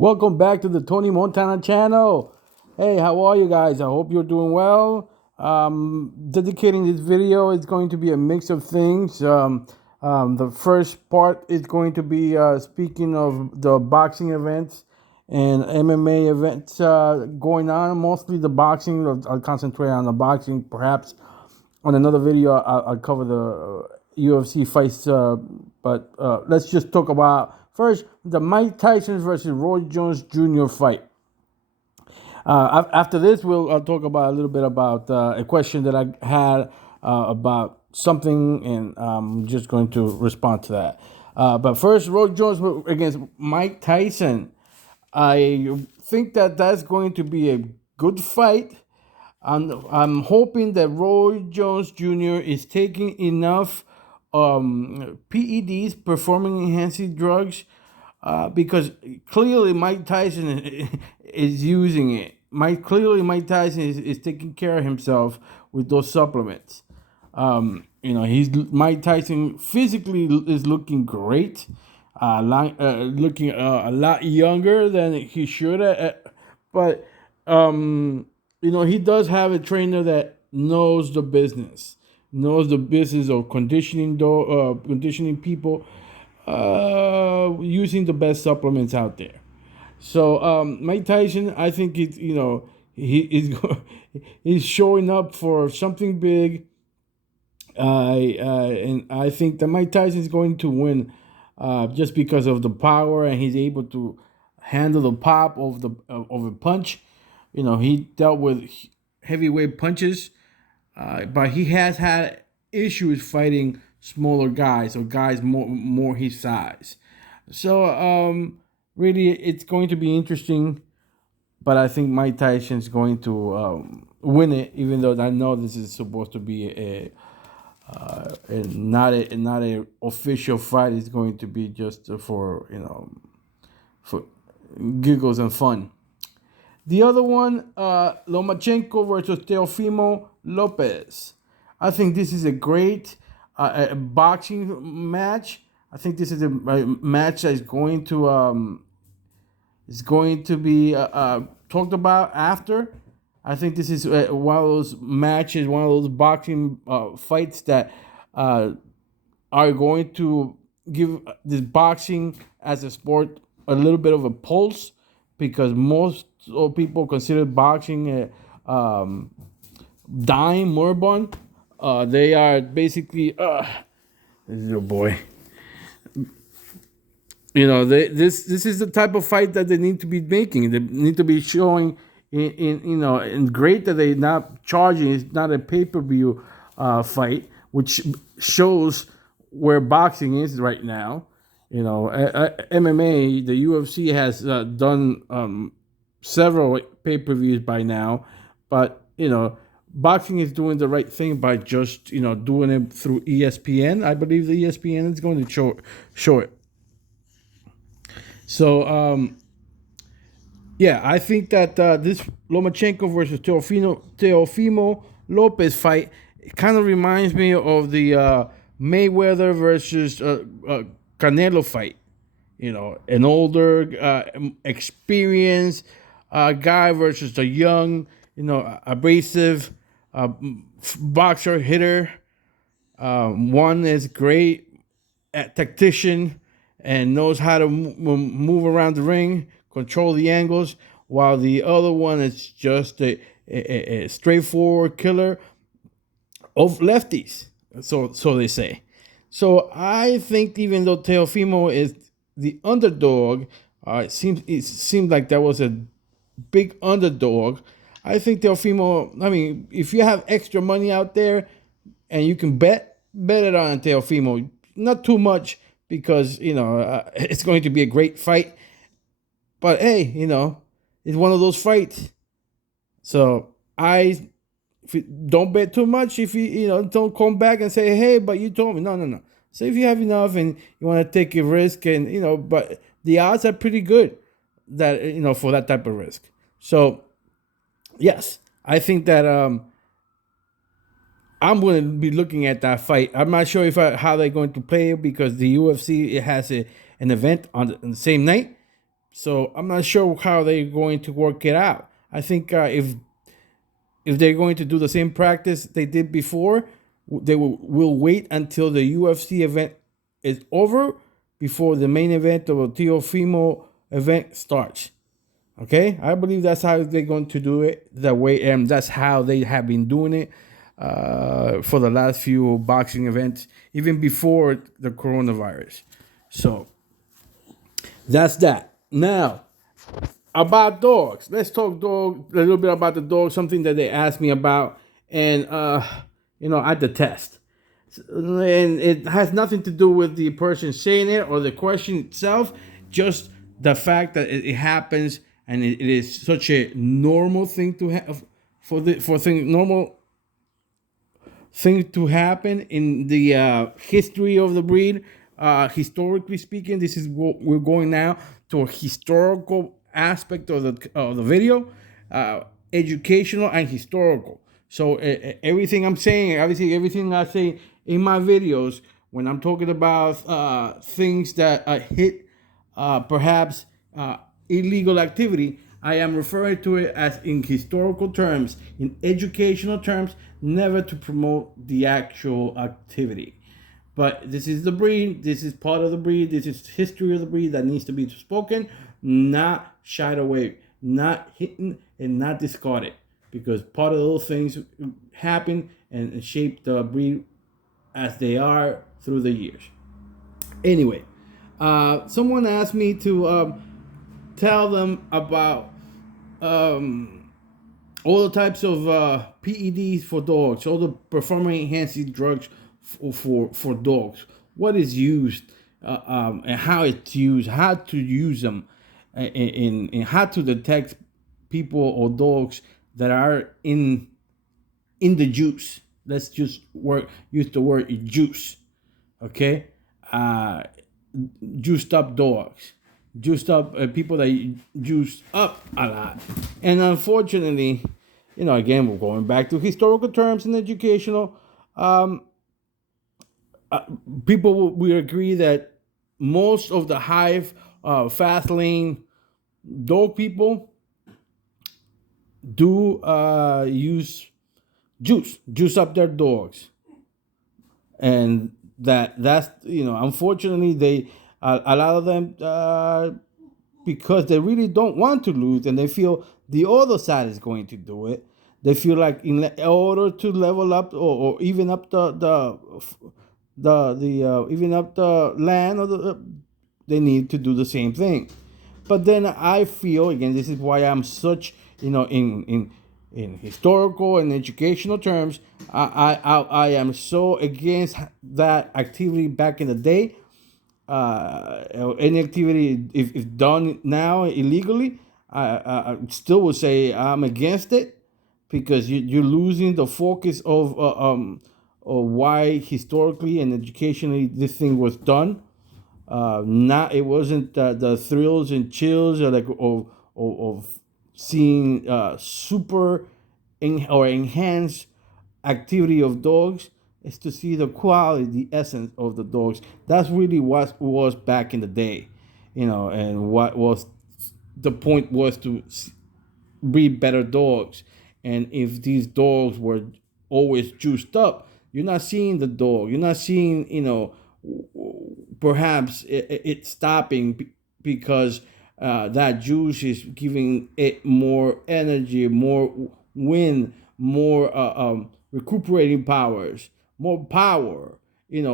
Welcome back to the Tony Montana channel. Hey, how are you guys? I hope you're doing well. Dedicating this video is going to be a mix of things. The first part is going to be speaking of the boxing events and MMA events going on. Mostly the boxing. I'll concentrate on the boxing. Perhaps on another video, I'll cover the UFC fights. But let's just talk about first the Mike Tyson versus Roy Jones Jr. fight. After this, I'll talk about a little bit about a question that I had about something, and I'm just going to respond to that. But first, Roy Jones against Mike Tyson. I think that that's going to be a good fight. I'm hoping that Roy Jones Jr. is taking enough PEDs, performing enhancing drugs, because clearly Mike Tyson is using it. Mike Tyson is taking care of himself with those supplements. He's Mike Tyson physically is looking great, looking a lot younger than he should. But he does have a trainer that knows the business of conditioning people, using the best supplements out there. So Mike Tyson, I think he's showing up for something big, and I think that Mike Tyson is going to win, just because of the power, and he's able to handle the pop of a punch. He dealt with heavyweight punches, but he has had issues fighting smaller guys or guys more his size. So really, it's going to be interesting. But I think Mike Tyson is going to win it, even though I know this is supposed to be not a official fight. It's going to be just for giggles and fun. The other one, Lomachenko versus Teofimo Lopez. I think this is a great boxing match. I think this is a match that is going to be talked about after. I think this is one of those matches, one of those boxing fights that are going to give this boxing as a sport a little bit of a pulse, because most people consider boxing a dying, moribund. They are basically this little boy. This is the type of fight that they need to be making. They need to be showing and great that they're not charging. It's not a pay-per-view fight, which shows where boxing is right now. MMA, the UFC has done several pay-per-views by now, but boxing is doing the right thing by just doing it through ESPN. I believe the ESPN is going to show it. So yeah, I think that this Lomachenko versus Teofimo Lopez fight kind of reminds me of the Mayweather versus Canelo fight. An older, experienced guy versus a young, abrasive boxer hitter. One is great at tactician and knows how to move around the ring, control the angles, while the other one is just a straightforward killer of lefties. So they say. So I think even though Teofimo is the underdog, it seemed like that was a big underdog. I think Teofimo. I mean, if you have extra money out there and you can bet it on Teofimo, not too much, because it's going to be a great fight. But hey, it's one of those fights. So don't bet too much. If don't come back and say, hey, but you told me. No. So if you have enough and you want to take a risk, and but the odds are pretty good that for that type of risk. So yes, I think that I'm going to be looking at that fight. I'm not sure how they're going to play it, because the UFC, it has an event on the same night. So I'm not sure how they're going to work it out. I think if they're going to do the same practice they did before, they will wait until the UFC event is over before the main event of a Teofimo event starts. Okay, I believe that's how they're going to do it that way, and that's how they have been doing it for the last few boxing events, even before the coronavirus. So that's that. Now, about dogs. Let's talk dog a little bit about the dog. Something that they asked me about, and I detest. And it has nothing to do with the person saying it or the question itself. Just the fact that it happens, and it is such a normal thing to have normal thing to happen in the history of the breed. Historically speaking, this is what we're going now to a historical aspect of the video, educational and historical. So everything I'm saying, obviously everything I say in my videos, when I'm talking about things that hit perhaps illegal activity, I am referring to it as in historical terms, in educational terms, never to promote the actual activity. But this is the breed, this is part of the breed, this is history of the breed that needs to be spoken, not shied away, not hidden, and not discarded. Because part of those things happen and shape the breed as they are through the years. Anyway, someone asked me to tell them about all the types of PEDs for dogs, all the performance enhancing drugs for dogs. What is used and how it's used, how to use them, and how to detect people or dogs that are in the juice. Let's just use the word juice. Okay, juiced up dogs, juiced up people that juice up a lot, and unfortunately, again we're going back to historical terms and educational. People will agree that most of the hive, fast lane dog people do use juice up their dogs, and that's unfortunately they a lot of them because they really don't want to lose and they feel the other side is going to do it. They feel like in order to level up or even up the even up the land they need to do the same thing. But then I feel, again, this is why I'm such, in historical and educational terms, I am so against that activity back in the day. Any activity, if done now illegally, I still would say I'm against it because you're losing the focus of why historically and educationally this thing was done. Not it wasn't the thrills and chills of seeing super or enhanced activity of dogs. Is to see the quality, the essence of the dogs. That's really what was back in the day, and what was the point was to breed better dogs. And if these dogs were always juiced up, you're not seeing the dog. You're not seeing, perhaps it stopping because that juice is giving it more energy, more wind, more recuperating powers, more power. Instead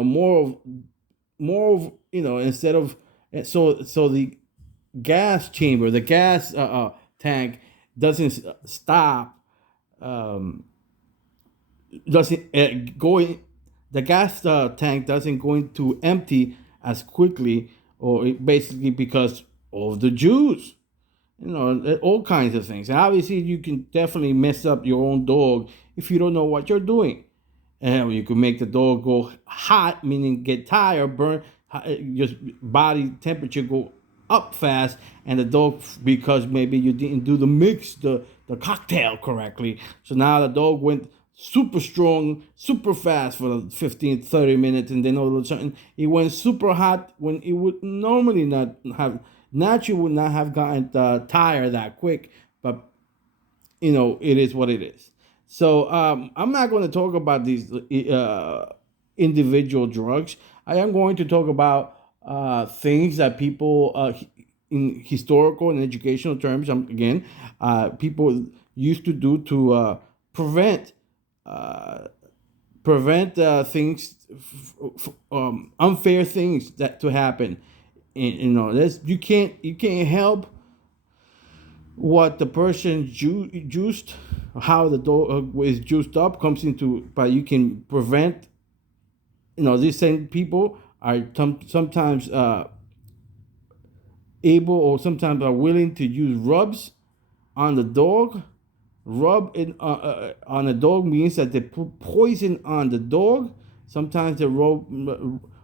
of so the gas chamber, the gas tank doesn't stop, doesn't go in, the gas tank doesn't go into empty as quickly, or basically because of the juice. All kinds of things. And obviously, you can definitely mess up your own dog if you don't know what you're doing. And you can make the dog go hot, meaning get tired, burn, just body temperature go up fast, and the dog, because maybe you didn't do the mix, the cocktail correctly. So now the dog went super strong, super fast for the 15, 30 minutes, and then all of a sudden it went super hot when it would normally not have Nacho would not have gotten tired that quick, but it is what it is. So I'm not going to talk about these individual drugs. I am going to talk about things that people, in historical and educational terms, again, people used to do to prevent uh, things, unfair things that to happen. And, that's you can't help what the person juiced, how the dog is juiced up comes into, but you can prevent. These same people are sometimes able, or sometimes are willing to use rubs on the dog. On a dog means that they put poison on the dog. Sometimes they rub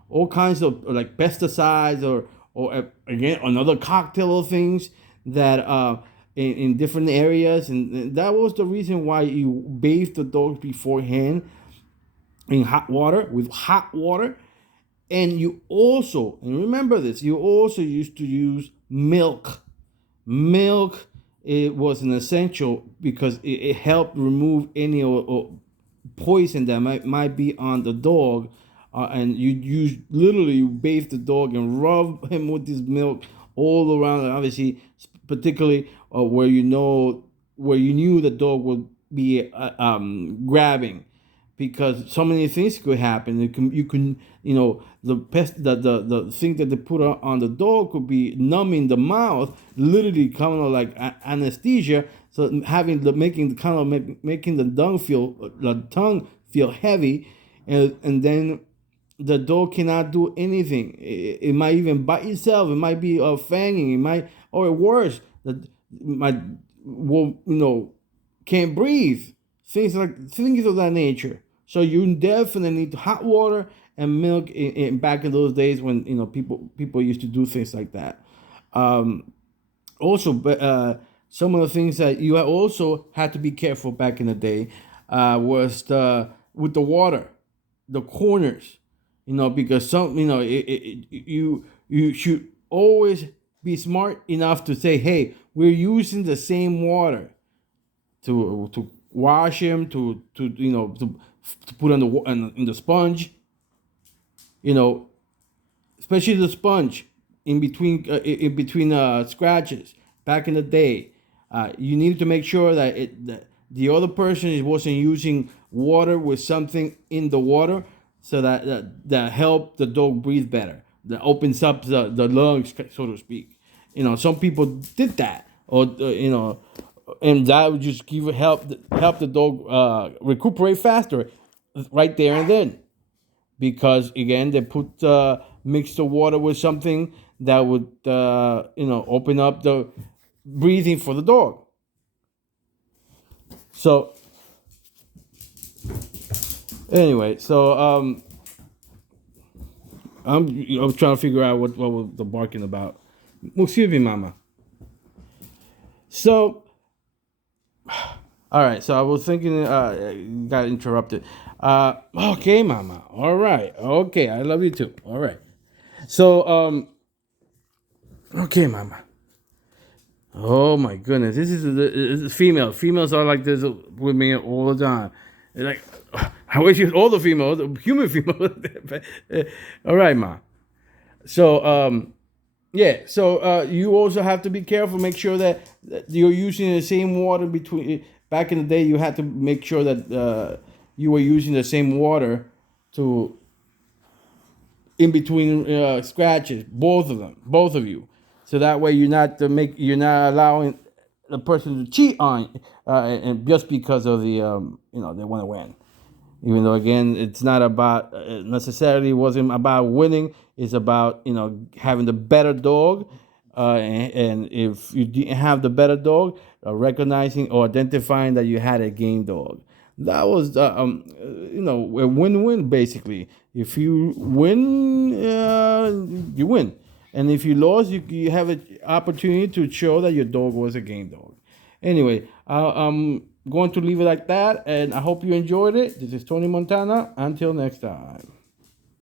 all kinds of like pesticides, or again another cocktail of things that in different areas, and that was the reason why you bathe the dogs beforehand in hot water, with hot water. And remember this, you also used to use milk. It was an essential because it helped remove any or poison that might be on the dog. And you literally bathe the dog and rub him with this milk all around, and obviously particularly where you knew the dog would be grabbing, because so many things could happen. The pest, the thing that they put on the dog could be numbing the mouth, literally kind of like anesthesia. So making the tongue feel heavy, and then the dog cannot do anything. It might even bite itself. It might be fanging. It might, or worse, that might can't breathe. Things of that nature. So you definitely need hot water and milk back in those days when people used to do things like that. Also, but some of the things that you also had to be careful back in the day was with the water, the corners, because you should always be smart enough to say, hey, we're using the same water to wash him, to put on in the sponge, especially the sponge in between scratches. Back in the day, you needed to make sure that the other person wasn't using water with something in the water, so that helped the dog breathe better. That opens up the lungs, so to speak. Some people did that, or and that would just help the dog recuperate faster, right there and then, because again they mix the water with something that would open up the breathing for the dog. So anyway, I'm trying to figure out what was the barking about. Excuse me, mama. So all right, so I was thinking, got interrupted. Okay, mama. All right. Okay, I love you too. All right. So, okay, mama. Oh my goodness, this is female. Females are like this with me all the time. They're like, I wish you all the females, human females. All right, ma. So, yeah. So you also have to be careful. Make sure that you're using the same water between. Back in the day, you had to make sure that you were using the same water to in between scratches, both of you, so that way you're not allowing the person to cheat on, and just because of they want to win. Even though again, it's not about necessarily wasn't about winning. It's about having the better dog, and if you didn't have the better dog, recognizing or identifying that you had a game dog. That was a win-win basically. If you win, you win, and if you lost, you have an opportunity to show that your dog was a game dog. Anyway, I'm going to leave it like that, and I hope you enjoyed it. This is Tony Montana. Until next time.